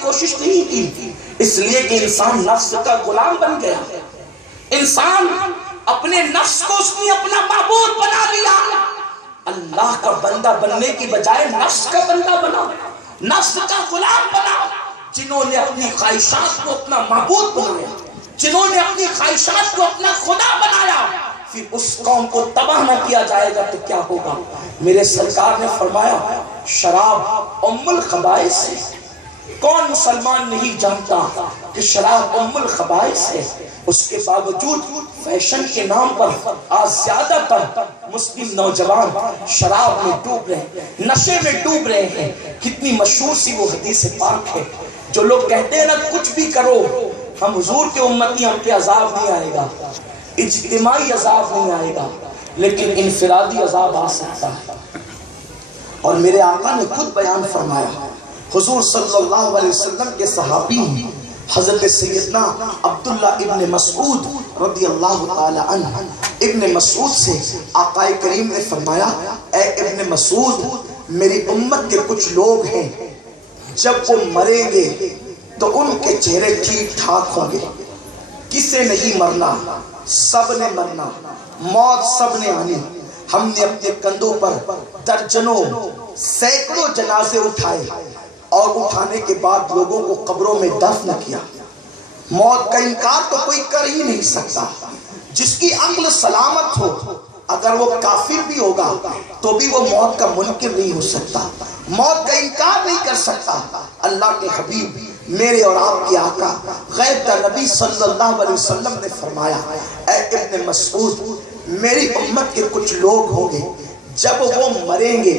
کوشش نہیں کی، اس لیے کہ انسان نفس کا غلام بن گیا. انسان اپنے نفس کو اس نے اپنا معبود بنا لیا. اللہ کا بندہ بننے کی بجائے نفس کا بندہ بنا، نفس کا غلام بنا. جنہوں نے اپنی خواہشات کو اپنا معبود بنایا، جنہوں نے اپنی خواہشات کو اپنا خدا بنایا، پھر اس قوم کو تباہ نہ کیا جائے گا تو کیا ہوگا؟ میرے سرکار نے فرمایا شراب ام الخبائث ہے. کون مسلمان نہیں جانتا کہ شراب ام الخبائث ہے؟ اس کے باوجود فیشن کے نام پر آج زیادہ تر مسلم نوجوان شراب میں ڈوب رہے ہیں، نشے میں ڈوب رہے ہیں. کتنی مشہور سی وہ حدیث پاک ہے جو لوگ کہتے ہیں نا کچھ بھی کرو ہم حضور کے امتی، ہم پہ عذاب نہیں آئے گا، اجتماعی عذاب نہیں آئے گا، لیکن انفرادی عذاب آ سکتا ہے. اور میرے آقا نے خود بیان فرمایا، حضور صلی اللہ علیہ وسلم کے صحابی حضرت سیدنا عبداللہ ابن مسعود رضی اللہ تعالی عنہ، ابن مسعود سے آقا کریم نے فرمایا اے ابن مسعود، میری امت کے کچھ لوگ ہیں جب وہ مریں گے تو ان کے چہرے ٹھیک ٹھاک ہوں گے. کسے نہیں مرنا؟ سب نے مرنا، موت سب نے آنی. ہم نے اپنے کندھوں پر درجنوں سینکڑوں جنازے اٹھائے اور اٹھانے کے بعد لوگوں کو قبروں میں دفن کیا. موت کا انکار تو کوئی کر ہی نہیں سکتا. جس کی عقل سلامت ہو، اگر وہ کافر بھی ہوگا تو بھی وہ موت کا منکر نہیں ہو سکتا، موت کا انکار نہیں کر سکتا. اللہ کے حبیب میرے اور آپ کے آقا غیب کا نبی صلی اللہ علیہ وسلم نے فرمایا اے ابن مسعود، میری امت کے کچھ لوگ ہوں گے جب وہ مریں گے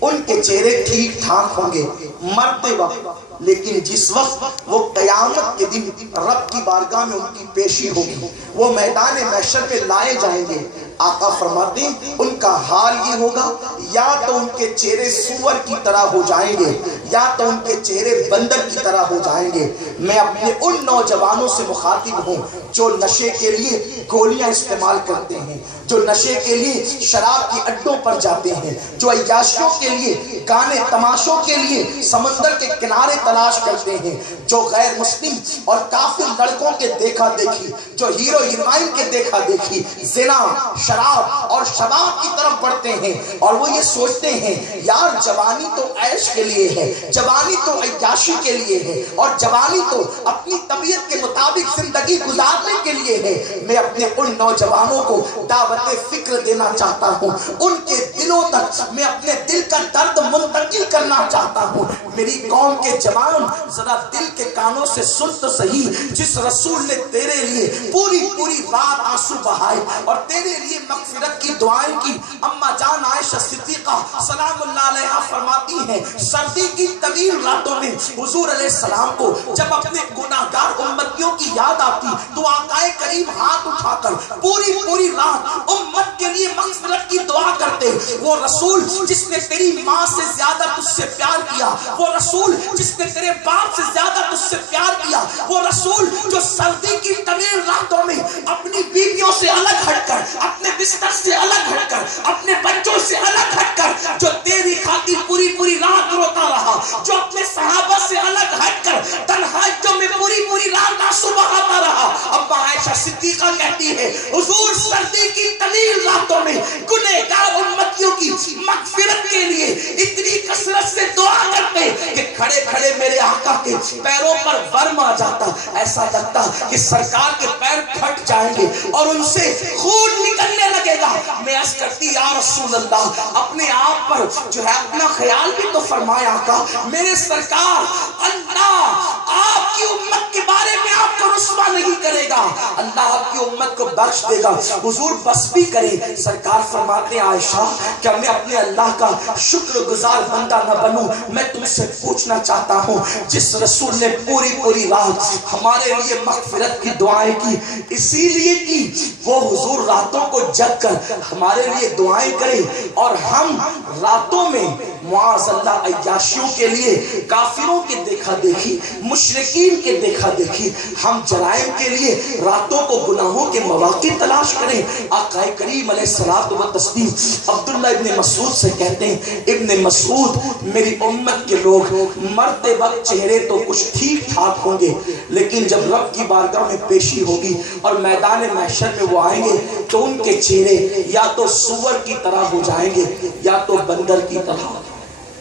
ان کے چہرے ٹھیک ٹھاک ہوں گے مرتے وقت، لیکن جس وقت وہ قیامت کے دن رب کی بارگاہ میں ان کی پیشی ہوگی، وہ میدان محشر میں لائے جائیں گے. آقا فرماتے ہیں ان کا حال یہ ہوگا، یا تو ان کے چہرے سور کی طرح ہو جائیں گے یا تو ان کے چہرے بندر کی طرح ہو جائیں گے. میں اپنے ان نوجوانوں سے مخاطب ہوں جو نشے کے لیے گولیاں استعمال کرتے ہیں، جو نشے کے لیے شراب کی اڈوں پر جاتے ہیں، جو عیاشیوں کے لیے گانے تماشوں کے لیے سمندر کے کنارے تلاش کرتے ہیں، جو غیر مسلم اور کافر لڑکوں کے دیکھا دیکھی، جو ہیرو ہیروئن کے دیکھا دیکھی زنا، شراب اور شباب کی طرف بڑھتے ہیں اور وہ یہ سوچتے ہیں یار جوانی تو عیش کے لیے ہے، جوانی تو عیاشی کے لیے ہے، اور جوانی تو اپنی طبیعت کے مطابق زندگی گزارنے کے لیے ہے. میں اپنے ان نوجوانوں کو دعوت فکر دینا چاہتا ہوں، ان کے دلوں تک میں اپنے دل کا درد منتقل کرنا چاہتا ہوں. میری قوم کے جوان ذرا دل کے کانوں سے سن تو صحیح، جس رسول نے تیرے لیے پوری پوری رات آنسو بہائے اور تیرے لیے مغفرت کی دعائیں کی. اما جان عائشہ صدیقہ سلام اللہ علیہا فرماتی ہیں سردی کی طویل راتوں میں حضور علیہ السلام کو جب اپنے گناہگار امتیوں کی یاد آتی تو آقا کریم ہاتھ اٹھا کر پوری پوری رات امت کے لیے مغفرت کی دعا کرتے. وہ رسول جس نے تیری ماں سے زیادہ تجھ سے پیار کیا، وہ رسول جس نے تیرے باپ سے زیادہ تجھ سے پیار کیا، وہ رسول جو سردی کی طویل راتوں میں اپنی بیویوں سے الگ ہٹ کر، اپنے بستر سے الگ ہٹ کر، اپنے بچوں سے الگ ہٹ کر جو تیری خاطر پوری پوری رات روتا رہا، جو اپنے صحابہ سے الگ ہٹ کر تنہائیوں میں پوری پوری رات آنسو بہاتا رہا. اب عائشہ صدیقہ کہتی ہے حضور سردی کی طویل راتوں میں گنہگار امتیوں کی مغفرت کے لیے اتنی کثرت سے دعا کرتے کہ کھڑے کھڑے میرے آقا کے پیروں پر ورم آ جاتا. ایسا لگتا کہ سرکار کے پیر پھٹ جائیں گے اور ان سے خون نکلنے لگے گا. میں عرض کرتی یا رسول اللہ اپنے آپ پر جو ہے اپنا خیال بھی تو فرمایا آقا. میرے سرکار اللہ آپ کی امت کے بارے میں آپ کو رسوا نہیں کرے گا، اللہ آپ کی امت کو بخش دے گا. حضور بس بھی کرے. سرکار فرماتے ہیں عائشہ کہ میں اپنے اللہ کا شکر گزار بندہ نہ بنوں. میں تم سے پوچھنا چاہتا ہوں جس رسول نے پوری پوری رات ہمارے لیے مغفرت کی دعائیں کی، اسی لیے کی وہ حضور راتوں کو جگ کر ہمارے لیے دعائیں کرے اور ہم راتوں میں معاذ اللہ عیاشیوں کے لیے، کافروں کے دیکھا دیکھی، مشرکین کے دیکھا دیکھی، ہم جرائم کے لیے راتوں کو گناہوں کے مواقع تلاش کریں؟ آقا کریم علیہ الصلوۃ والتسلیم عبداللہ ابن مسعود سے کہتے ہیں، ابن مسعود میری امت کے لوگ مرتے وقت چہرے تو کچھ ٹھیک ٹھاک ہوں گے، لیکن جب رب کی بارگاہ میں پیشی ہوگی اور میدان محشر میں وہ آئیں گے تو ان کے چہرے یا تو سور کی طرح ہو جائیں گے یا تو بندر کی طرح،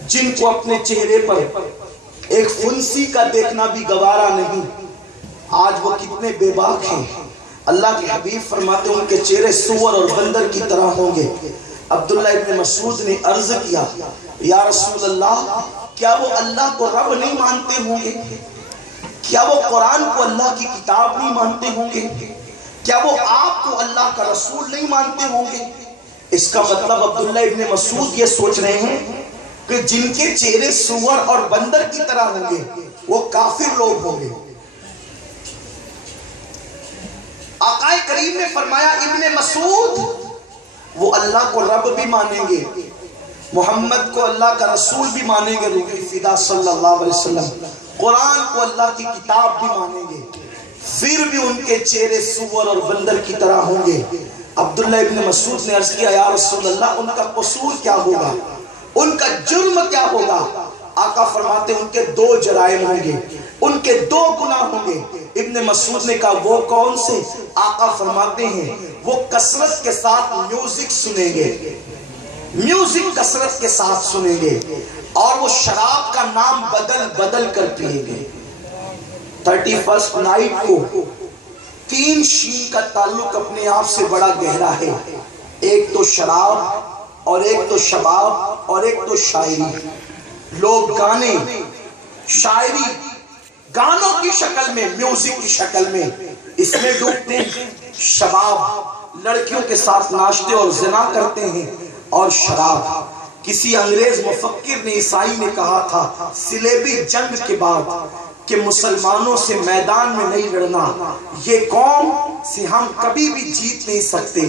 جن کو اپنے چہرے پر ایک فنسی کا دیکھنا بھی گوارا نہیں۔ آج وہ کتنے بے باک ہیں۔ اللہ کے حبیب فرماتے ہیں ان کے چہرے سور اور بندر کی طرح ہوں گے۔ عبداللہ ابن مسعود نے عرض کیا، یا رسول اللہ، کیا وہ اللہ کو رب نہیں مانتے ہوں گے؟ کیا وہ قرآن کو اللہ کی کتاب نہیں مانتے ہوں گے؟ کیا وہ آپ کو اللہ کا رسول نہیں مانتے ہوں گے؟ اس کا مطلب عبداللہ ابن مسعود یہ سوچ رہے ہیں کہ جن کے چہرے سور اور بندر کی طرح ہوں گے وہ کافر لوگ ہوں گے۔ آقا کریم نے فرمایا ابن مسعود وہ اللہ کو رب بھی مانیں گے، محمد کو اللہ کا رسول بھی مانیں گے، روح فدا صلی اللہ علیہ وسلم، قرآن کو اللہ کی کتاب بھی مانیں گے، پھر بھی ان کے چہرے سور اور بندر کی طرح ہوں گے۔ عبداللہ ابن مسعود نے عرض کیا، یا رسول اللہ، ان کا قصور کیا ہوگا، ان کا جرم کیا ہوگا؟ آقا فرماتے ہیں ان کے دو جرائم ہوں گے، ان کے دو گناہ ہوں گے۔ ابن مسعود نے کہا وہ کون سے؟ آقا فرماتے ہیں وہ کثرت کے ساتھ میوزک سنیں گے، میوزک کثرت کے ساتھ سنیں گے، اور وہ شراب کا نام بدل بدل کر پیئیں گے۔ 31 نائٹ کو 3 شین کا تعلق اپنے آپ سے بڑا گہرا ہے، ایک تو شراب اور ایک تو شباب اور ایک تو شاعری۔ لوگ گانے، شاعری، گانوں کی شکل میں، میوزک کی شکل میں اس میں ڈوبتے ہیں۔ شباب لڑکیوں کے ساتھ ناچتے اور زنا کرتے ہیں، اور شراب، کسی انگریز مفکر نے، عیسائی نے کہا تھا صلیبی جنگ کے بعد کہ مسلمانوں سے میدان میں نہیں لڑنا، یہ قوم سے ہم کبھی بھی جیت نہیں سکتے،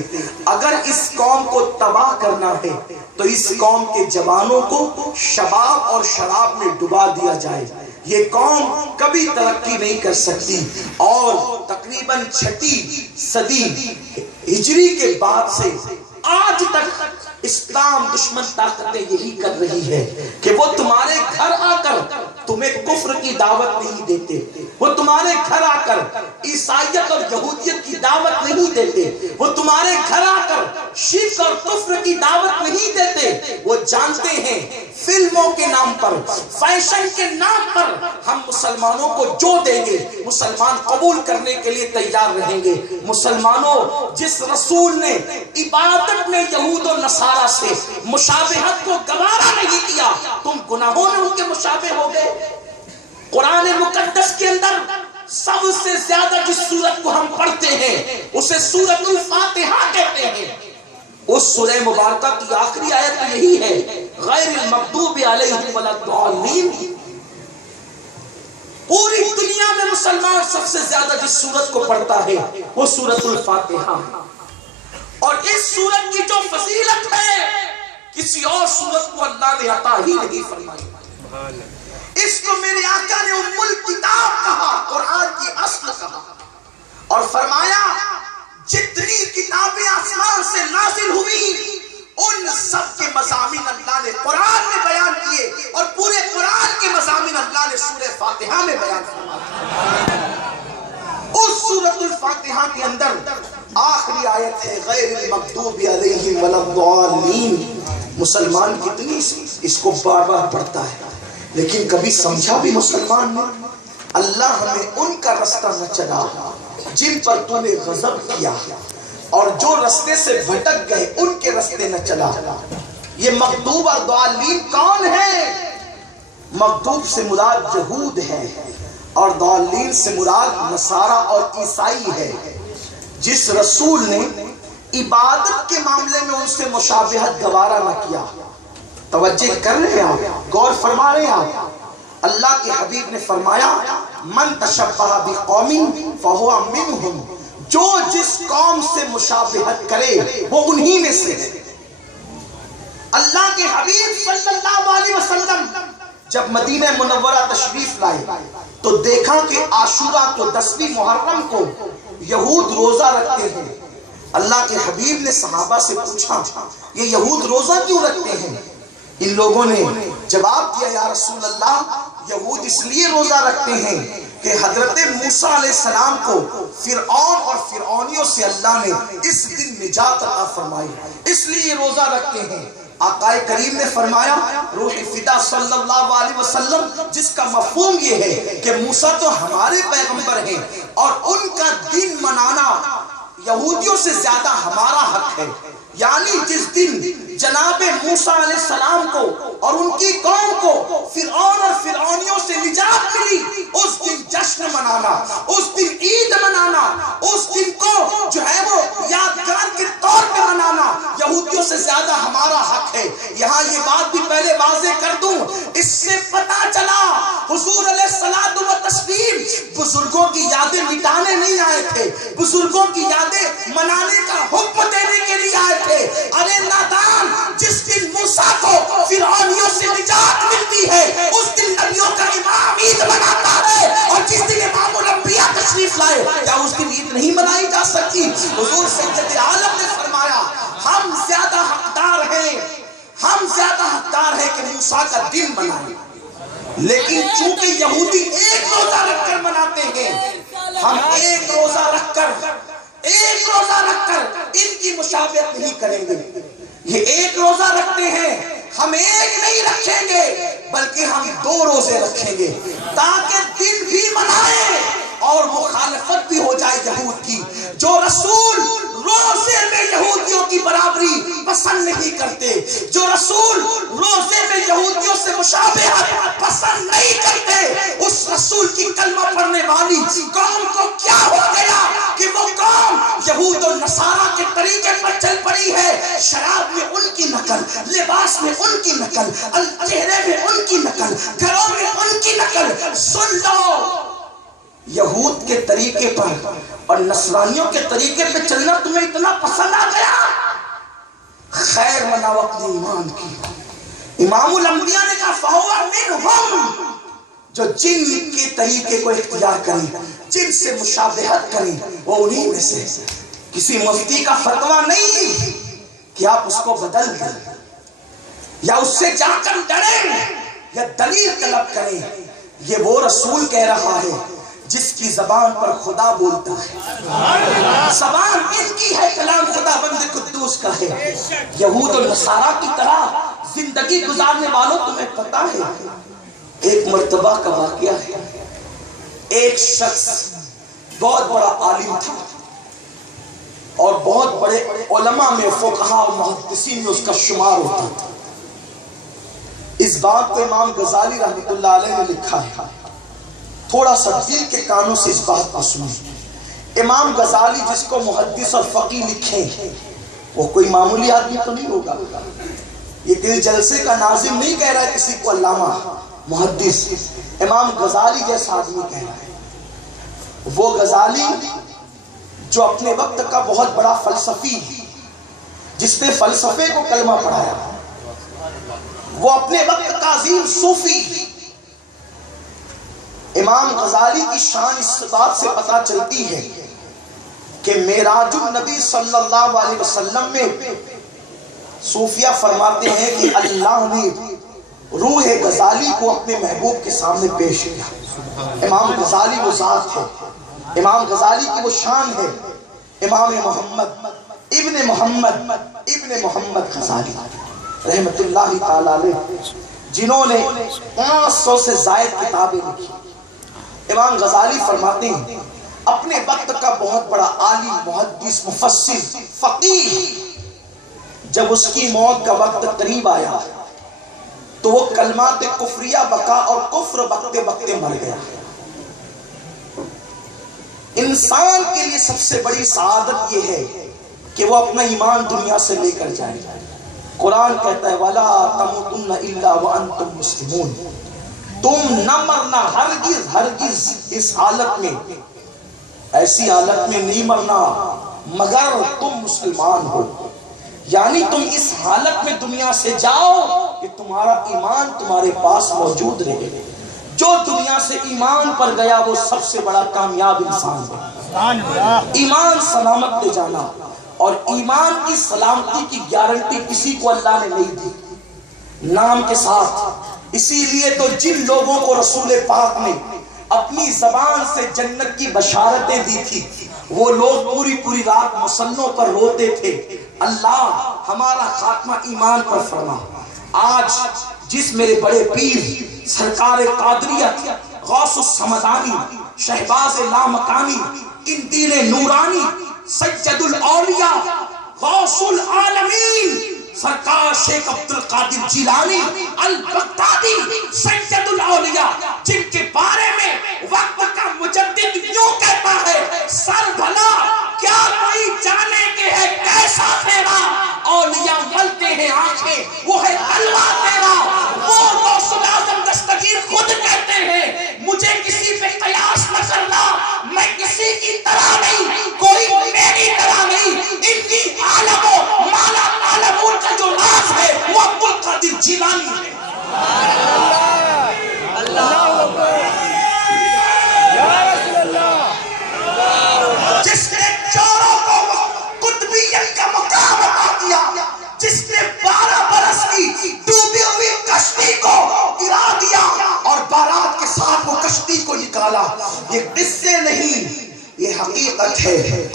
اگر اس قوم کو تباہ کرنا ہے تو اس قوم کے جوانوں کو شباب اور شراب میں ڈبا دیا جائے، یہ قوم کبھی ترقی نہیں کر سکتی۔ اور تقریباً 6 صدی ہجری کے بعد سے آج تک اسلام دشمن طاقتیں یہی کر رہی ہے کہ وہ تمہارے گھر آ کر تمہیں کفر کی دعوت نہیں دیتے، وہ تمہارے گھر آ کر عیسائیت اور یہودیت کی دعوت نہیں دیتے، وہ تمہارے گھر آ کر شرک اور کفر کی دعوت نہیں دیتے۔ وہ جانتے ہیں فلموں کے نام پر، فیشن کے نام پر ہم مسلمانوں کو جو دیں گے مسلمان قبول کرنے کے لیے تیار رہیں گے۔ مسلمانوں، جس رسول نے عبادت میں یہود و نصارہ سے مشابہت کو گوارا نہیں کیا، تم گناہوں میں ان کے مشابہ ہو گئے۔ قرآن مقدس کے اندر سب سے زیادہ جس سورت کو ہم پڑھتے ہیں اسے سورۃ الفاتحہ کہتے ہیں۔ اس سورہ مبارکہ کی آخری آیت یہی ہے، غیر المغضوب علیہم ولا الضالین۔ پوری دنیا میں مسلمان سب سے زیادہ جس سورت کو پڑھتا ہے وہ سورۃ الفاتحہ، اور اس سورت کی جو فضیلت ہے کسی اور سورت کو اللہ نے عطا ہی نہیں فرمائی۔ اس کو میرے آقا نے ام الکتاب کہا، قرآن کی اصل کہا، اور فرمایا جتنی کتابیں آسمان سے نازل ہوئی ان سب کے مضامین اللہ نے قرآن میں بیان کیے، اور پورے قرآن کے مضامین اللہ نے سورہ فاتحہ میں بیان فرمایا۔ اس سورۃ الفاتحہ کے اندر آخری آیت ہے غیر المغضوب علیہم ولا الضالین۔ مسلمان کتنی اس کو بار بار پڑھتا ہے، لیکن کبھی سمجھا بھی مسلمان نے؟ اللہ ہمیں ان کا رستہ نہ چلا جن پر تو نے غضب کیا، اور جو رستے سے بھٹک گئے ان کے رستے نہ چلا۔ یہ مغضوب اور ضالین کون ہے؟ مغضوب سے مراد یہود ہے اور ضالین سے مراد نصارہ اور عیسائی ہے۔ جس رسول نے عبادت کے معاملے میں ان سے مشابہت گوارا نہ کیا، توجہ کر رہے ہیں آپ، غور فرما رہے ہیں آپ، اللہ کے حبیب نے فرمایا من تشبہ بقوم فہو منہم، جو جس قوم سے مشابہت کرے وہ انہی میں سے ہے۔ اللہ کے حبیب صلی اللہ علیہ وسلم جب مدینہ منورہ تشریف لائے تو دیکھا کہ عاشورہ کو 10ویں محرم کو یہود روزہ رکھتے ہیں۔ اللہ کے حبیب نے صحابہ سے پوچھا یہ یہود روزہ کیوں رکھتے ہیں؟ ان لوگوں نے جواب دیا یا رسول اللہ یہود اس لیے روزہ رکھتے ہیں کہ حضرت موسیٰ علیہ السلام کو فرعون اور فرعونیوں سے اللہ نے اس دن نجات عطا فرمائی، اس لیے روزہ رکھتے ہیں۔ آقا کریم نے فرمایا روح فدا صلی اللہ علیہ وسلم جس کا مفہوم یہ ہے کہ موسیٰ تو ہمارے پیغمبر ہیں اور ان کا دن منانا یہودیوں سے زیادہ ہمارا حق ہے، یعنی جس دن جناب موسیٰ علیہ السلام کو اور ان کی قوم کو فرعون اور فرعونیوں سے نجات ملی، اس دن جشن منانا، اس دن عید منانا، اس دن کو جو ہے وہ یادگار کے طور پہ منانا یہودیوں سے زیادہ ہمارا حق ہے۔ یہاں یہ بات بھی پہلے واضح کر دوں، اس سے پتہ چلا حضور علیہ الصلوۃ والتسلیم بزرگوں کی یادیں مٹانے نہیں آئے تھے، بزرگوں کی یادیں منانے کا حکم دینے کے لیے آئے تھے۔ ارے نادان، جس دن موسیٰ کو فرعونیوں سے نجات ملتی ہے اس دن نبیوں کا امام عید مناتا ہے، اور جس دن امام الانبیاء تشریف لائے کیا اس دن عید نہیں منائی جا سکتی؟ حضور سید عالم نے فرمایا ہم زیادہ حقدار ہیں، ہم زیادہ حقدار ہیں کہ موسیٰ کا دن منائیں، لیکن چونکہ یہودی ایک روزہ رکھ کر مناتے ہیں، ہم ایک روزہ رکھ کر ان کی مشابہت نہیں کریں گے۔ یہ ایک روزہ رکھتے ہیں، ہم ایک نہیں رکھیں گے بلکہ ہم 2 روزے رکھیں گے تاکہ دن بھی منائیں اور مخالفت بھی ہو جائے یہود کی۔ جو رسول روزے میں یہودیوں کی برابری پسند نہیں کرتے، جو رسول روزے میں یہودیوں سے مشابہت پسند نہیں کرتے، اس رسول کی کلمہ پڑھنے والی قوم کو کیا ہو گیا کہ وہ قوم یہود اور نصارہ کے طریقے پر چل پڑی ہے۔ شراب میں ان کی نقل، لباس میں ان کی نقل، چہرے میں ان کی نقل، گھروں میں ان کی نقل۔ سن لو، یہود کے طریقے پر اور نصرانیوں کے طریقے پہ چلنا تمہیں اتنا پسند آ گیا، خیر مناؤ اپنے ایمان کی۔ امام الانبیاء نے کہا فَهُوَ مِنْهُمْ، جو جن کے طریقے کو اختیار کریں، جن سے مشابہت کریں، وہ انہی میں سے۔ کسی مفتی کا فتویٰ نہیں کہ آپ اس کو بدل دیں یا اس سے جا کر ڈریں یا دلیل طلب کریں۔ یہ وہ رسول کہہ رہا ہے جس کی زبان پر خدا بولتا ہے، زبان ان کی ہے، کلام خدا بند قدوس کا ہے۔ یہود و نصارہ کی طرح زندگی گزارنے والوں تمہیں پتا ہے، ایک مرتبہ کا واقعہ ہے، ایک شخص بہت بڑا عالم تھا اور بہت بڑے علماء میں، فقہاء اور محدثین میں اس کا شمار ہوتا تھا۔ اس بات کو امام غزالی رحمۃ اللہ علیہ نے لکھا ہے، تھوڑا سا دل کے کانوں سے اس بات کو سنیں۔ امام غزالی جس کو محدث اور فقیہ لکھیں، وہ کوئی معمولی آدمی تو نہیں ہوگا، یہ کسی جلسے کا ناظم نہیں کہہ رہا ہے کسی کو علامہ محدث، امام غزالی جیسا آدمی کہہ رہا ہے۔ وہ غزالی جو اپنے وقت کا بہت بڑا فلسفی، جس نے فلسفے کو کلمہ پڑھایا، وہ اپنے وقت کا عظیم صوفی۔ امام غزالی کی شان اس بات سے پتہ چلتی ہے کہ معراج النبی صلی اللہ علیہ وسلم میں صوفیہ فرماتے ہیں کہ اللہ نے روح غزالی کو اپنے محبوب کے سامنے پیش کیا۔ امام غزالی وہ ذات ہے، امام غزالی کی وہ شان ہے، امام محمد ابن محمد غزالی رحمت اللہ تعالی علیہ، جنہوں نے 500 سے زائد کتابیں لکھی۔ امام غزالی فرماتے ہیں اپنے وقت کا بہت بڑا عالم، محدث، مفسر، فقیہ، جب اس کی موت کا وقت قریب آیا تو وہ کلمات کفریہ بکا اور کفر بکتے بکتے مر گیا۔ انسان کے لیے سب سے بڑی سعادت یہ ہے کہ وہ اپنا ایمان دنیا سے لے کر جائے۔ قرآن کہتا ہے وَلَا تَمُوتُنَّ إِلَّا وَأَنْتُمْ مُسْلِمُونَ، تم نہ مرنا ہرگز اس حالت میں، ایسی حالت میں نہیں مرنا مگر تم مسلمان ہو۔ یعنی تم اس حالت میں دنیا سے جاؤ کہ تمہارا ایمان تمہارے پاس موجود رہے. جو دنیا سے ایمان پر گیا وہ سب سے بڑا کامیاب انسان ہے. ایمان سلامت لے جانا، اور ایمان کی سلامتی کی گارنٹی کسی کو اللہ نے نہیں دی نام کے ساتھ. اسی لیے تو جن لوگوں کو رسول پاک نے اپنی زبان سے جنت کی بشارتیں دی تھی، وہ لوگ پوری پوری رات مصنوں پر روتے تھے، اللہ ہمارا خاتمہ ایمان پر فرما. آج جس میرے بڑے پیر سرکار قادریت غوث السمدانی شہباز لامکانی ان دین نورانی سید الاولیاء غوث العالمین سرکار شیخ عبد القادر جیلانی البغدادی سید الاولیاء، جن کے بارے میں وقت کا مجدد یوں کہتا ہے، سر بھلا کیا کوئی جانے کے ہے کیسا تیرا، اولیاء ملتے ہیں آنکھیں وہ ہے تلوا تیرا. وہ غوث الاعظم دستگیر خود کہتے ہیں، مجھے کسی پہ قیاس نہ کرنا، میں کسی کی طرح نہیں، کوئی میری طرح نہیں. انی عالم و مالا عالمون کا جو راز ہے وہ عبد القادر جیلانی ہے. جس نے چوروں کو قطبیت کا مقام عطا کیا، جس نے 12 برس کی ڈوبی ہوئی کشتی کو گرا دیا اور بارات کے ساتھ وہ کشتی کو نکالا. یہ قصے نہیں، یہ حقیقت ہے.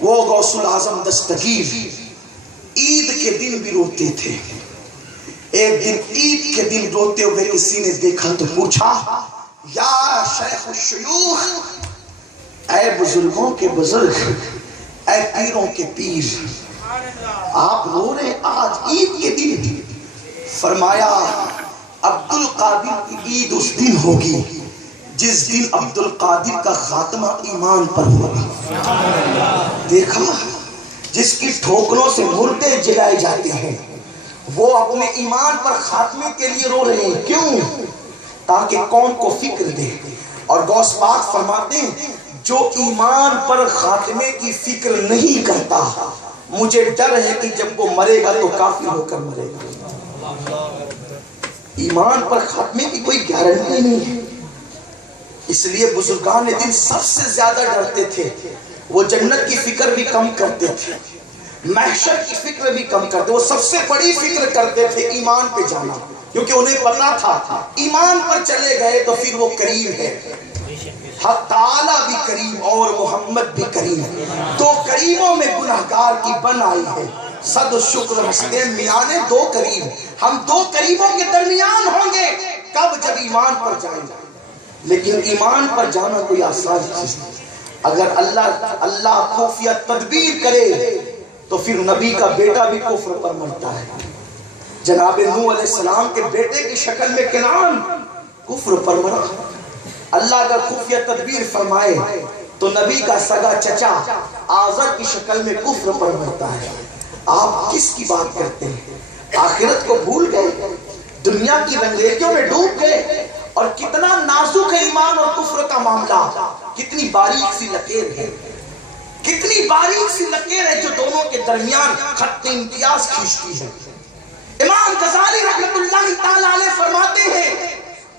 وہ غوث الاعظم دستگیر عید کے دن بھی روتے تھے. ایک دن عید کے دن روتے ہوئے کسی نے دیکھا تو پوچھا، یا شیخ الشیوخ، اے بزرگوں کے بزرگ، اے پیروں کے پیر، آپ رو رہے آج عید کے دن؟ فرمایا عبد القادر کی عید اس دن ہوگی جس دن عبد القادر کا خاتمہ ایمان پر ہوگا. دیکھا، جس کی ٹھوکروں سے مردے جلائے جاتے ہیں وہ اپنے ایمان پر خاتمے کے لیے رو رہے ہیں. کیوں؟ تاکہ قوم کو فکر دے. اور غوث پاک فرماتے ہیں، جو ایمان پر خاتمے کی فکر نہیں کرتا، مجھے ڈر ہے کہ جب وہ مرے گا تو کافر ہو کر مرے گا. ایمان پر خاتمے کی کوئی گارنٹی نہیں ہے. اس لیے بزرگان دین سب سے زیادہ ڈرتے تھے. وہ جنت کی فکر بھی کم کرتے تھے، محشر کی فکر بھی کم کرتے. وہ سب سے بڑی فکر کرتے تھے ایمان پہ جانا، کیونکہ انہیں پتا تھا ایمان پر چلے گئے تو پھر وہ کریم ہے. حق تعالی بھی کریم اور محمد بھی کریم. دو کریموں میں گناہگار کی بن آئی ہے. صد شکر ہستے میاں نے دو کریم. ہم دو کریموں کے درمیان ہوں گے کب؟ جب ایمان پر جائیں گے. لیکن ایمان پر جانا کوئی آسان چیز نہیں. اگر اللہ خفیہ تدبیر کرے تو پھر نبی کا بیٹا بھی کفر پر مرتا ہے. جناب نوح علیہ السلام کے بیٹے کی شکل میں کنعان کفر پر مرا. اللہ اگر خفیہ تدبیر فرمائے تو نبی کا سگا چچا آزر کی شکل میں کفر پر مرتا ہے. آپ کس کی بات کرتے ہیں؟ آخرت کو بھول گئے، دنیا کی رنگریزیوں میں ڈوب گئے. اور کتنا نازک ہے ایمان اور کفر کا معاملہ. کتنی باریک سی لکیر ہے، کتنی باریک سی لکیر ہے جو دونوں کے درمیان خط امتیاز کھینچتی ہے. امام غزالی رحمت اللہ تعالی علیہ فرماتے ہیں،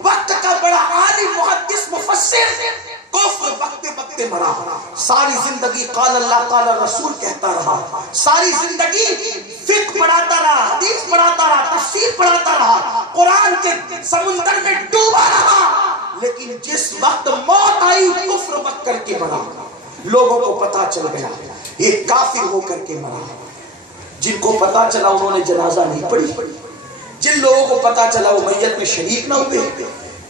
وقت کا بڑا عالم محدث مفسر کفر وقت وقت مرا. ساری زندگی قال اللہ قال رسول کہتا رہا، ساری زندگی فقہ پڑھاتا رہا، حدیث پڑھاتا رہا، تفسیر پڑھاتا رہا، قرآن کے سمندر میں ڈوبا رہا. لیکن جس وقت موت آئی کفر وقت کر کے مرا. لوگوں کو پتا چل گیا یہ کافر ہو کر کے مرا. جن کو پتا چلا انہوں نے جنازہ نہیں پڑھی، جن لوگوں کو پتا چلا وہ میت میں شریک نہ ہوئے.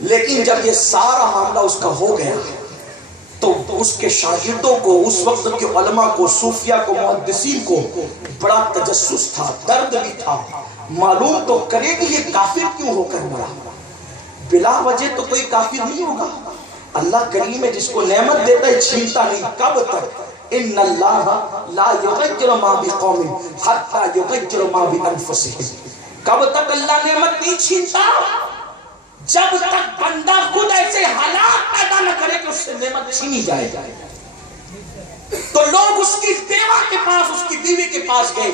لیکن جب یہ سارا معاملہ اس کا ہو گیا تو اس کے شاگردوں کو، اس وقت کے علماء کو، صوفیہ کو، محدثین کو بڑا تجسس تھا، درد بھی تھا. معلوم تو کرے کہ یہ کافر کیوں ہو کر مرا. بلا وجہ تو کوئی کافر نہیں ہوگا. اللہ کریم ہے، جس کو نعمت دیتا ہے چھینتا نہیں. کب تک؟ ان اللہ لا یغیر ما بقوم حتی یغیر ما بانفسهم. کب تک اللہ نعمت نہیں چھینتا؟ جب تک بندہ خود ایسے حالات پیدا نہ کرے کہ اس سے نعمت چھینی جائے. تو لوگ اس کی بیوہ کے پاس، اس کی بیوی کے پاس گئے.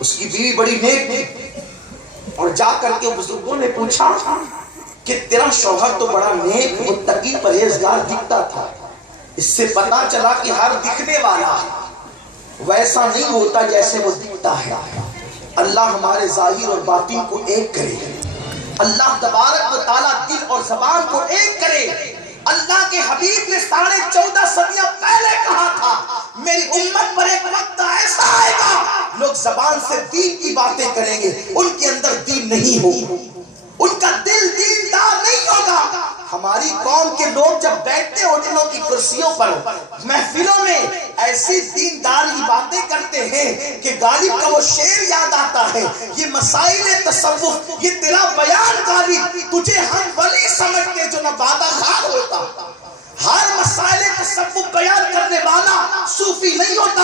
اس کی بیوی بڑی نیک تھی، اور جا کر کے بزرگوں نے پوچھا کہ تیرا شوہر تو بڑا نیک متقی پرہیزگار دکھتا تھا، اس سے پتا چلا کہ ہر دکھنے والا ویسا نہیں ہوتا جیسے وہ دکھتا ہے۔ اللہ ہمارے ظاہر اور باطن کو ایک کرے، اللہ تبارک و تعالیٰ دل اور زبان کو ایک کرے۔ اللہ کے حبیب نے 14.5 صدیاں پہلے کہا تھا میری امت پر ایک وقت ایسا آئے گا لوگ زبان سے دین کی باتیں کریں گے، ان کے اندر دین نہیں ہوگا، ان کا دل دیندار نہیں ہوگا۔ ہماری قوم کے لوگ جب بیٹھتے ہوٹلوں کی کرسیوں پر محفلوں میں ایسی دیندار کی باتیں کرتے ہیں کہ غالب کا وہ شعر یاد آتا ہے، یہ مسائل تصوف، یہ تیرا بیان غالب، تجھے ہم ولی سمجھتے جو نہ بادہ خار ہوتا۔ ہر مسائل تصوف بیان کرنے والا صوفی نہیں ہوتا۔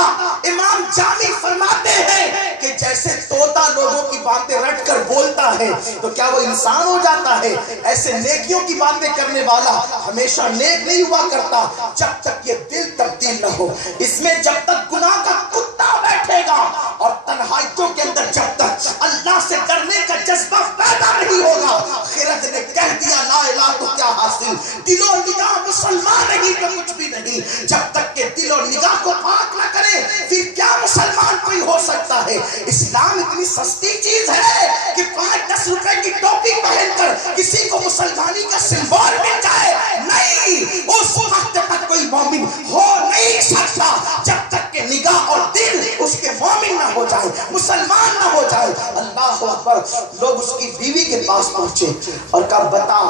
امام جامی فرماتے ہیں کہ جیسے طوطا لوگوں کی باتیں رٹ کر بولتا ہے تو کیا وہ انسان ہو جاتا ہے، ایسے نیکیوں کی باتیں کرنے والا ہمیشہ نیک نہیں ہوا کرتا جب تک یہ دل تبدیل نہ ہو۔ اس میں جب تک گناہ کا کتا بیٹھے گا اور تنہائیوں کے اندر جب تک اللہ سے ڈرنے کا جذبہ پیدا نہیں ہوگا، خرد نے کہہ دیا لا الہ تو کیا حاصل، دل و نگاہ مسلمان نہیں تو کچھ بھی نہیں۔ جب تک کہ دل اور نگاہ کو پاک نہ کرے پھر کیا مسلمان کوئی ہو سکتا ہے۔ اسلام اتنی سستی چیز ہے کہ 5-10 روپے کی ٹوپی پہن کر کسی کو مسلمانی کا سمبول مل جائے، نہیں، اس وقت تک کوئی مومن ہو نہیں سکتا جب تک کہ نگاہ اور دل اس کے مومن نہ ہو جائے، مسلمان نہ ہو جائے۔ اللہ اکبر۔ لوگ اس کی بیوی کے پاس پہنچے اور کہا بتا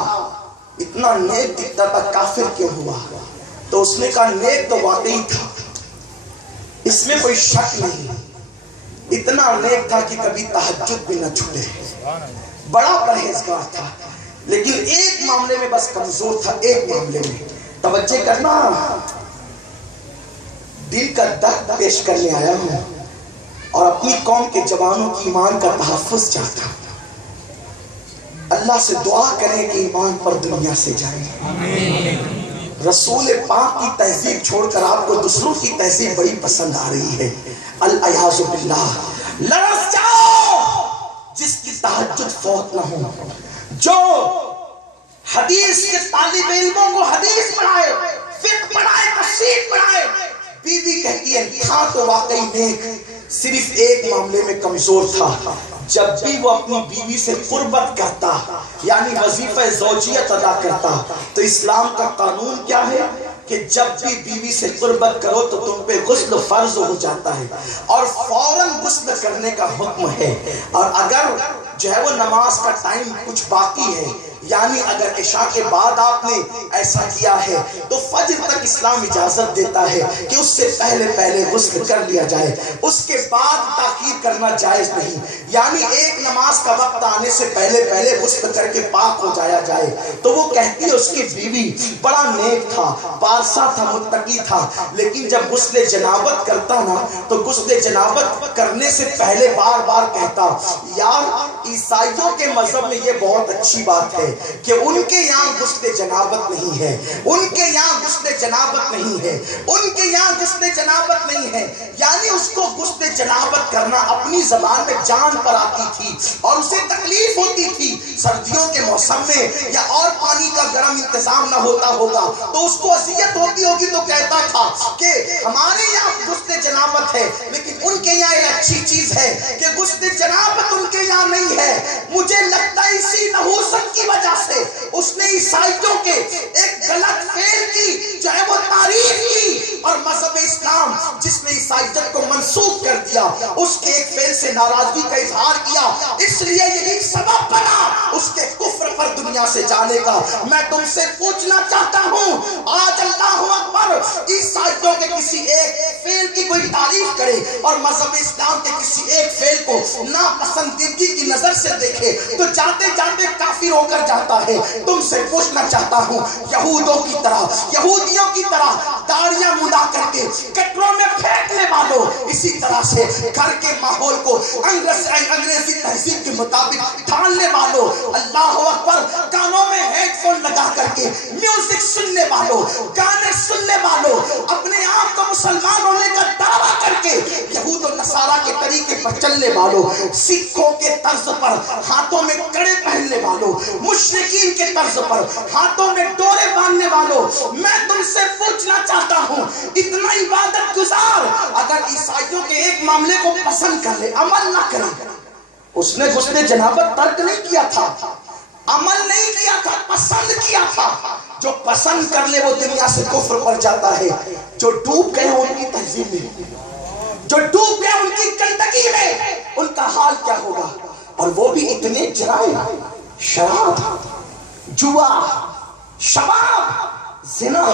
اتنا نیک دکھتا تھا کافر کیوں ہوا؟ تو اس نے کہا نیک تو واقعی تھا، اس میں کوئی شک نہیں، اتنا نیک تھا کہ کبھی تہجد بھی نہ چھوٹے، بڑا پرہیزگار تھا، لیکن ایک معاملے میں بس کمزور تھا، ایک معاملے میں۔ توجہ کرنا، دل کا درد پیش کرنے آیا ہوں اور اپنی قوم کے جوانوں کی ایمان کا تحفظ چاہتا ہوں۔ اللہ سے دعا کریں کہ ایمان پر دنیا سے جائیں۔ رسول پاک کی تہذیب چھوڑ کر آپ کو دوسروں کی تہذیب بڑی پسند آ رہی ہے، الیاذ باللہ۔ لرز جاؤ جس کی تہجد فوت نہ ہو، جو حدیث کے طالب علموں کو حدیث پڑھائے، فقہ پڑھائے، تفسیر پڑھائے۔ بیوی کہتی ہے تھا تو واقعی نیک، صرف ایک معاملے میں کمزور تھا، جب بھی وہ اپنی بیوی سے قربت کرتا یعنی وظیفہ زوجیت ادا کرتا تو اسلام کا قانون کیا ہے کہ جب بھی بیوی سے قربت کرو تو تم پہ غسل فرض ہو جاتا ہے اور فوراً غسل کرنے کا حکم ہے، اور اگر جو ہے وہ نماز کا ٹائم کچھ باقی ہے یعنی اگر عشاء کے بعد آپ نے ایسا کیا ہے تو فجر تک اسلام اجازت دیتا ہے کہ اس سے پہلے غسل کر لیا جائے، اس کے بعد تاخیر کرنا جائز نہیں، یعنی ایک نماز کا وقت آنے سے پہلے غسل کر کے پاک ہو جایا جائے۔ تو وہ کہتی ہے اس کی بیوی بڑا نیک تھا، پارسا تھا، متقی تھا، لیکن جب غسل جنابت کرتا نا تو غسل جنابت کرنے سے پہلے بار بار کہتا یار عیسائیوں کے مذہب میں یہ بہت اچھی بات ہے کہ ان کے یہاں غسل جنابت نہیں ہے، ان کے یہاں غسل جنابت نہیں ہے، ان کے یہاں غسل جنابت نہیں ہے، یعنی اس کو غسل جنابت کرنا اپنی زبان میں جان پر آتی تھی اور اسے تکلیف ہوتی تھی۔ سردیوں کے موسم میں یا اور پانی کا گرم انتظام نہ ہوتا ہوگا تو اس کو اذیت ہوتی ہوگی تو کہتا تھا کہ ہمارے یہاں غسل جنابت ہے لیکن ان کے یہاں یہ اچھی چیز ہے کہ غسل جنابت ان کے یہاں نہیں ہے۔ مجھے لگتا ہے اسی نحوست کی وجہ سے اس نے عیسائیوں کے ایک غلط فعل کی جو ہے وہ تعریف کی اور مذہب اسلام جس نے عیسائیت کو منسوخ کر دیا اس کے ایک فعل سے ناراضگی کا اظہار کیا، اس لیے یہی سبب بنا اس کے کفر پر دنیا سے جانے کا۔ میں تم سے پوچھنا چاہتا ہوں آج اللہ اکبر عیسائیوں کے کسی ایک فعل کی کوئی تعریف کرے اور مذہب اسلام کے کسی ایک فعل کو ناپسندیدگی کی نظر سے دیکھے تو جاتے جاتے کافر ہو کر جاتا ہے۔ تم سے پوچھنا چاہتا ہوں یہودوں کی طرح، یہودیوں کی طرح داڑیاں مڈا کر کے کٹروں میں پھینکنے والوں، اسی طرح سے گھر کے ماحول کو انگریزی تہذیب کے مطابق ڈھالنے والوں، اللہ اکبر کانوں میں ہیڈ فون لگا کر کے میوزک سننے والوں، گانے سننے والوں، اپنے آپ کو مسلمان ہونے کا دعویٰ کر کے یہود و نصارہ کے طریقے پر چلنے پہننے والوں، سکھوں کے طرز پر ہاتھوں میں کڑے پہننے والوں، مشرکین کے طرز پر ہاتھوں میں ڈورے باندھنے والوں، میں تم سے پوچھنا چاہتا ہوں، اتنا عبادت گزار اگر عیسائیوں کے ایک معاملے کو پسند کر لے، عمل نہ کرے، اس نے غسل جنابت ترک نہیں کیا تھا، عمل نہیں کیا تھا، پسند کیا تھا، جو پسند کر لے وہ دنیا سے کفر پر جاتا ہے، جو ڈوب گئے ان کی تہذیب میں، جو ڈوب گئے ان کی گندگی میں، ان کا حال کیا ہوگا؟ اور وہ بھی اتنے جرائم، شراب، جوا، شباب، زنا۔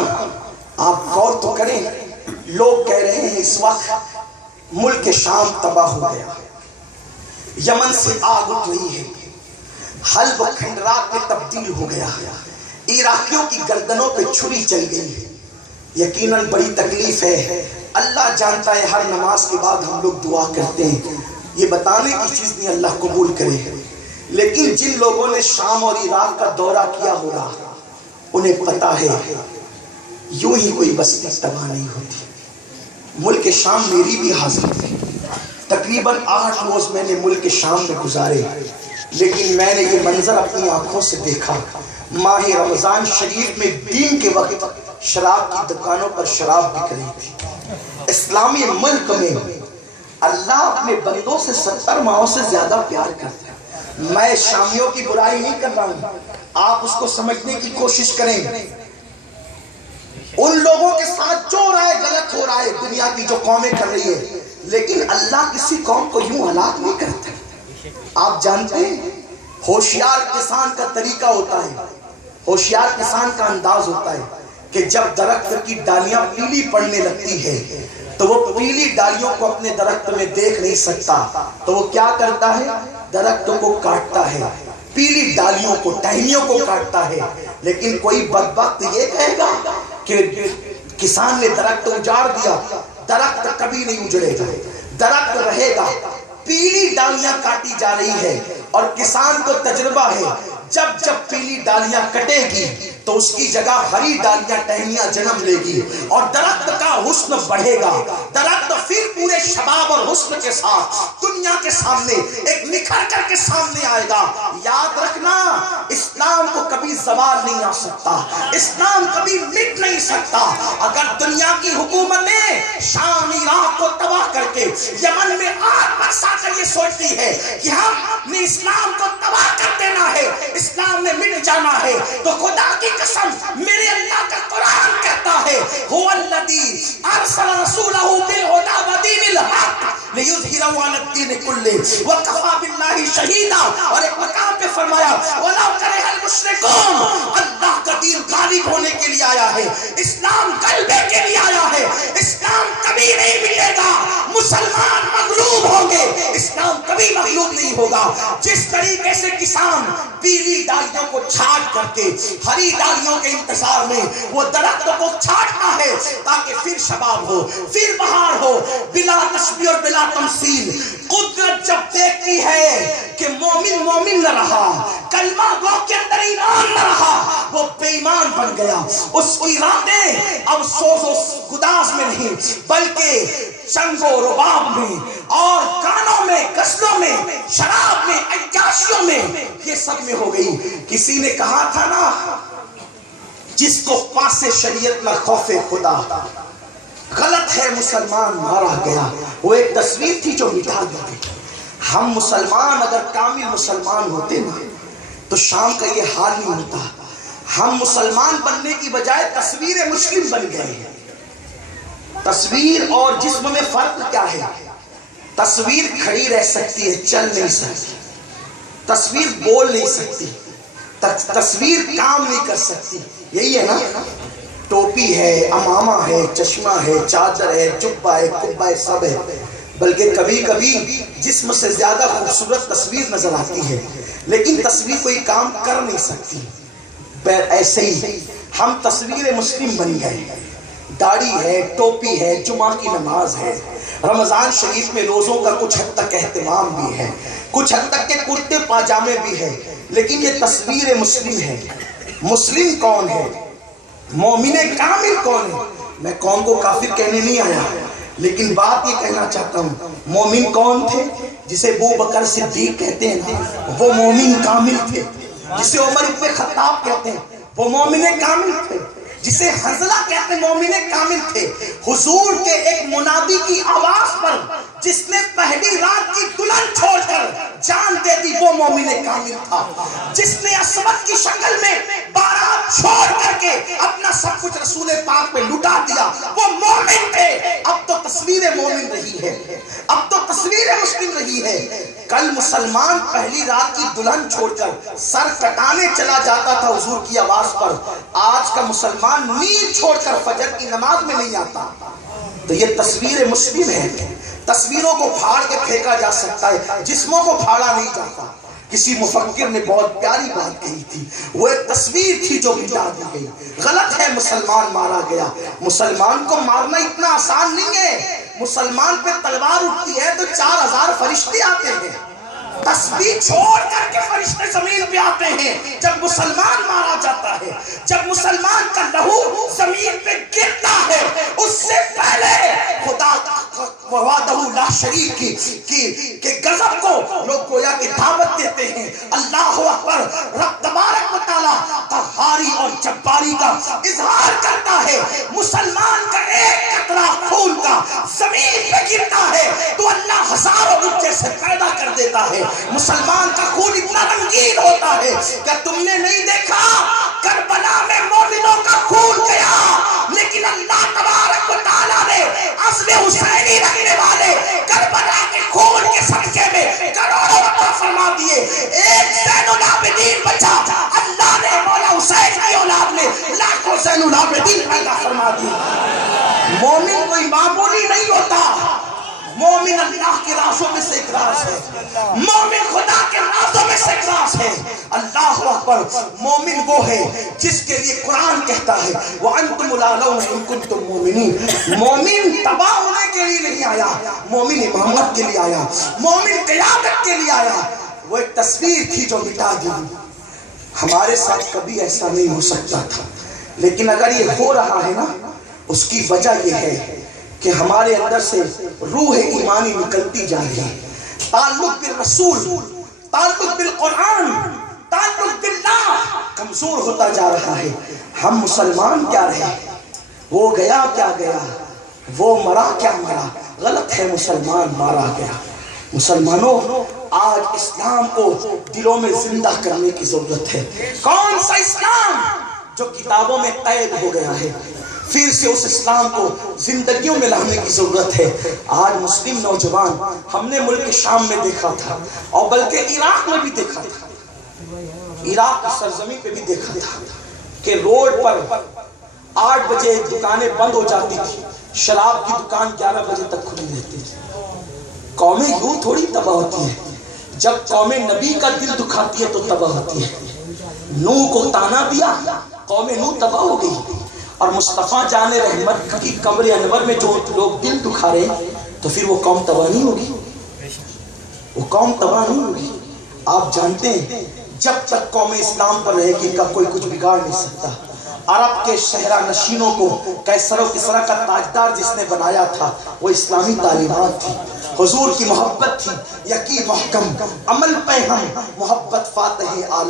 آپ غور تو کریں، لوگ کہہ رہے ہیں اس وقت ملک شام تباہ ہو گیا، یمن سے آگ اٹھ رہی ہے، حلب کھنڈرات میں تبدیل ہو گیا، عراقیوں کی گردنوں پہ چھری چل گئی۔ یقیناً بڑی تکلیف ہے، اللہ جانتا ہے، ہر نماز کے بعد ہم لوگ دعا کرتے ہیں، یہ بتانے کی چیز نہیں، اللہ قبول کرے، لیکن جن لوگوں نے شام اور عراق کا دورہ کیا ہوگا انہیں پتا ہے یوں ہی کوئی بستی تباہ نہیں ہوتی۔ ملک شام میری بھی حاضر تھی، تقریباً 8 روز میں نے ملک شام میں گزارے، لیکن میں نے یہ منظر اپنی آنکھوں سے دیکھا، ماہ رمضان شریف میں دین کے وقت شراب کی دکانوں پر شراب بک رہی تھی۔ اسلامی ملک میں اللہ اپنے بندوں سے 70 ماہوں سے زیادہ پیار کرتا ہے۔ میں شامیوں کی برائی نہیں کر رہا ہوں، آپ اس کو سمجھنے کی کوشش کریں، ان لوگوں کے ساتھ جو ہو رہا ہے غلط ہو رہا ہے، دنیا کی جو قومیں کر رہی ہے، لیکن اللہ کسی قوم کو یوں ہلاک نہیں کرتا۔ آپ جانتے ہیں ہوشیار کسان کا طریقہ ہوتا ہے، ہوشیار کسان کا انداز ہوتا ہے کہ جب درخت کی ڈالیاں پیلی پڑنے لگتی ہے تو وہ پیلی ڈالیوں کو اپنے درخت میں دیکھ نہیں سکتا، تو وہ کیا کرتا ہے؟ درختوں کو کاٹتا ہے، پیلی ڈالیوں کو، ٹہنیوں کو کاٹتا ہے۔ لیکن کوئی بدبخت یہ کہے گا کہ کسان نے درخت اجاڑ دیا؟ درخت کبھی نہیں اجڑے گا، درخت رہے گا۔ پیلی ڈالیاں کاٹی جا رہی ہے اور کسان کو تجربہ ہے، جب جب پیلی ڈالیاں کٹے گی تو اس کی جگہ ہری ڈالیاں، ٹہنیاں جنم لے گی اور درخت کا حسن بڑھے گا۔ درخت پھر پورے شباب اور حسن کے ساتھ دنیا کے سامنے ایک نکھر کر کے سامنے آئے گا۔ یاد رکھنا، اسلام کو کبھی زوال نہیں آ سکتا، اسلام کبھی مٹ نہیں سکتا۔ اگر دنیا کی حکومتیں شام عراق کو تباہ کر کے یمن میں آگ برسا کر یہ سوچتی ہے کہ ہم نے اسلام کو تباہ کر دینا ہے، اسلام میں مٹ جانا ہے، تو خدا کی قسم میرے اللہ کا قرآن کہتا ہے هو الذی ارسل رسولہ بالہدی ودین الحق لیظہرہ علی الدین کلہ وکفی باللہ شہیدا۔ اور ایک مقام پہ فرمایا ولو کرہ المشرکون، اللہ کا دین غالب ہونے کے لیے آیا ہے، اسلام غلبے کے لیے آیا ہے، اسلام کبھی نہیں ملے گا، مسلمان مغلوب ہوں گے، اسلام کبھی مغلوب نہیں ہوگا۔ جس طریقے سے کسان پیلی ڈالیوں کو چھاٹ کر کے ہری ڈالیوں کے انتظار میں وہ درختوں کو چھاٹتا ہے تاکہ پھر شباب ہو، پھر بہار ہو، بلا تشبیہ اور بلا تمثیل۔ قدرت جب دیکھتی ہے کہ مومن مومن نہ رہا، کلمہ گو کے اندر ایمان نہ رہا، وہ بے ایمان بن گیا، اس کی راتیں اب سوز و گداز میں نہیں بلکہ چنگ و رباب میں اور گانوں میں، غزلوں میں، شراب میں، عیاشیوں میں، یہ سب میں ہو گئی۔ کسی نے کہا تھا نا، جس کو پاس شریعت نہ خوف خدا، غلط ہے مسلمان مارا گیا۔ وہ ایک تصویر تھی جو مٹا دی۔ ہم مسلمان اگر کامل مسلمان ہوتے نا تو شام کا یہ حال نہیں ہوتا۔ ہم مسلمان بننے کی بجائے تصویر مسلم بن گئے ہیں۔ تصویر اور جسم میں فرق کیا ہے؟ تصویر کھڑی رہ سکتی ہے، چل نہیں سکتی، تصویر بول نہیں سکتی، تصویر کام نہیں کر سکتی، یہی ہے نا۔ ٹوپی ہے، امامہ ہے، چشمہ ہے، چادر ہے، جبہ ہے، قبہ ہے، سب ہے، بلکہ کبھی کبھی جسم سے زیادہ خوبصورت تصویر نظر آتی ہے، لیکن تصویر کوئی کام کر نہیں سکتی۔ ایسے ہی ہم تصویر مسلم بن گئے، داڑھی ہے، ٹوپی ہے، جمعہ کی نماز ہے، رمضان شریف میں روزوں کا کچھ حد تک اہتمام بھی ہے، کچھ حد تک کے کرتے پاجامے بھی ہے، لیکن یہ تصویر مسلم ہے۔ مسلم کون ہے؟ مومن کامل کون ہے؟ میں قوم کو کافر کہنے نہیں آیا، لیکن بات یہ کہنا چاہتا ہوں، مومن کون تھے؟ جسے ابو بکر صدیق کہتے ہیں نا، وہ مومن کامل تھے۔ جسے عمر ابن خطاب کہتے ہیں، وہ مومن کامل تھے۔ جسے حنظلہ کہتے ہیں، مومن کامل تھے۔ حضور کے ایک منادی کی آواز پر جس نے پہلی رات کی دلہن چھوڑ کر جان دے دی، وہ مومن کامل تھا۔ جس نے اسود کی شکل میں بارات چھوڑ کر کے اپنا سب کچھ رسول پاک پہ لٹا دیا، وہ مومن تھے۔ اب تو تصویر مومن رہی ہے، اب تو تصویر مسلم رہی ہے۔ کل مسلمان پہلی رات کی دلہن چھوڑ کر سر کٹانے چلا جاتا تھا حضور کی آواز پر، آج کا مسلمان نیند چھوڑ کر فجر کی نماز میں نہیں آتا۔ تو یہ تصویر مسلم ہے۔ تصویروں کو پھاڑ کے پھینکا جا سکتا ہے، جسموں کو پھاڑا نہیں جاتا۔ کسی مفکر نے بہت پیاری بات کہی تھی، وہ ایک تصویر تھی جو مٹا دی گئی۔ غلط ہے مسلمان مارا گیا، مسلمان کو مارنا اتنا آسان نہیں ہے۔ مسلمان پہ تلوار اٹھتی ہے تو 4000 فرشتے آتے ہیں، تسبیح چھوڑ کر کے فرشتے زمین پہ آتے ہیں جب مسلمان مارا جاتا ہے۔ جب مسلمان کا لہو زمین پہ گرتا ہے، اس سے پہلے خدا وحدہ لا شریک کی غضب کو لوگ گویا کہ دعوت دیتے ہیں۔ اللہ اکبر، رب تبارک و تعالی قہاری اور جباری کا اظہار کرتا ہے۔ مسلمان کا ایک قطرہ خون کا زمین پہ گرتا ہے تو اللہ ہزاروں بچے سے پیدا کر دیتا ہے۔ مسلمان کا خون اتنا رنگین ہوتا ہے کہ تم نے نہیں دیکھا کربلا میں مومنوں کا خون گیا، لیکن اللہ تبارک و تعالیٰ نے عزم حسینی رکھنے والے کربلا کے خون کے صدقے میں کروڑوں عطا فرما دیے۔ ایک زین العابدین بچا، اللہ نے مولا حسین کی اولاد میں لاکھوں زین العابدین پیدا فرما دیے۔ مومن کوئی معمولی نہیں ہوتا، مومن اللہ کے رازوں میں سے ایک راز ہے، مومن خدا کے رازوں میں سے ایک راز ہے۔ اللہ اکبر، مومن وہ ہے جس کے لیے قرآن کہتا ہے وَأَنْتُمُ الْأَعْلَوْنَ إِن كُنتُم مُؤْمِنِينَ۔ مومن تباہ ہونے کے لیے نہیں آیا، مومن امامت کے لیے آیا، مومن قیادت کے لیے آیا۔ وہ ایک تصویر تھی جو مٹا دی۔ ہمارے ساتھ کبھی ایسا نہیں ہو سکتا تھا، لیکن اگر یہ ہو رہا ہے نا، اس کی وجہ یہ ہے کہ ہمارے اندر سے روح ایمانی نکلتی جا رہی ہے۔ تعلق بالرسول، تعلق بالقرآن، تعلق باللہ کمزور ہوتا جا رہا ہے۔ ہم مسلمان کیا رہے، وہ گیا کیا گیا، وہ مرا کیا مرا۔ غلط ہے، مسلمان مارا گیا۔ مسلمانوں، آج اسلام کو دلوں میں زندہ کرنے کی ضرورت ہے۔ کون سا اسلام جو کتابوں میں قید ہو گیا ہے، پھر سے اس اسلام کو زندگیوں میں لانے کی ضرورت ہے۔ آج مسلم نوجوان، ہم نے ملک شام میں دیکھا تھا اور بلکہ عراق میں بھی دیکھا تھا، عراق کی سرزمین پہ بھی دیکھا تھا کہ روڈ پر 8 بجے دکانیں بند ہو جاتی تھی، شراب کی دکان 11 بجے تک کھلی رہتی تھی۔ قومیں یوں تھوڑی تباہ ہوتی ہیں، جب قوم نبی کا دل دکھاتی ہے تو تباہ ہوتی ہے۔ نوح کو تانا دیا، قوم نوح تباہ ہو گئی، اور مصطفیٰ جان رحمت کی قبر انور میں جو لوگ دل دکھا رہے ہیں تو پھر وہ قوم تباہ نہیں ہوگی، وہ قوم تباہ نہیں ہوگی۔ آپ جانتے ہیں جب تک قوم اسلام پر رہے گی کا کوئی کچھ بگاڑ نہیں سکتا۔ عرب کے شہرہ نشینوں کو قیصر و کسریٰ کا تاجدار جس نے بنایا تھا وہ اسلامی تعلیمات تھی، حضور کی محبت تھی، یقین محکم عمل پہ ہم محبت فاتح عالم۔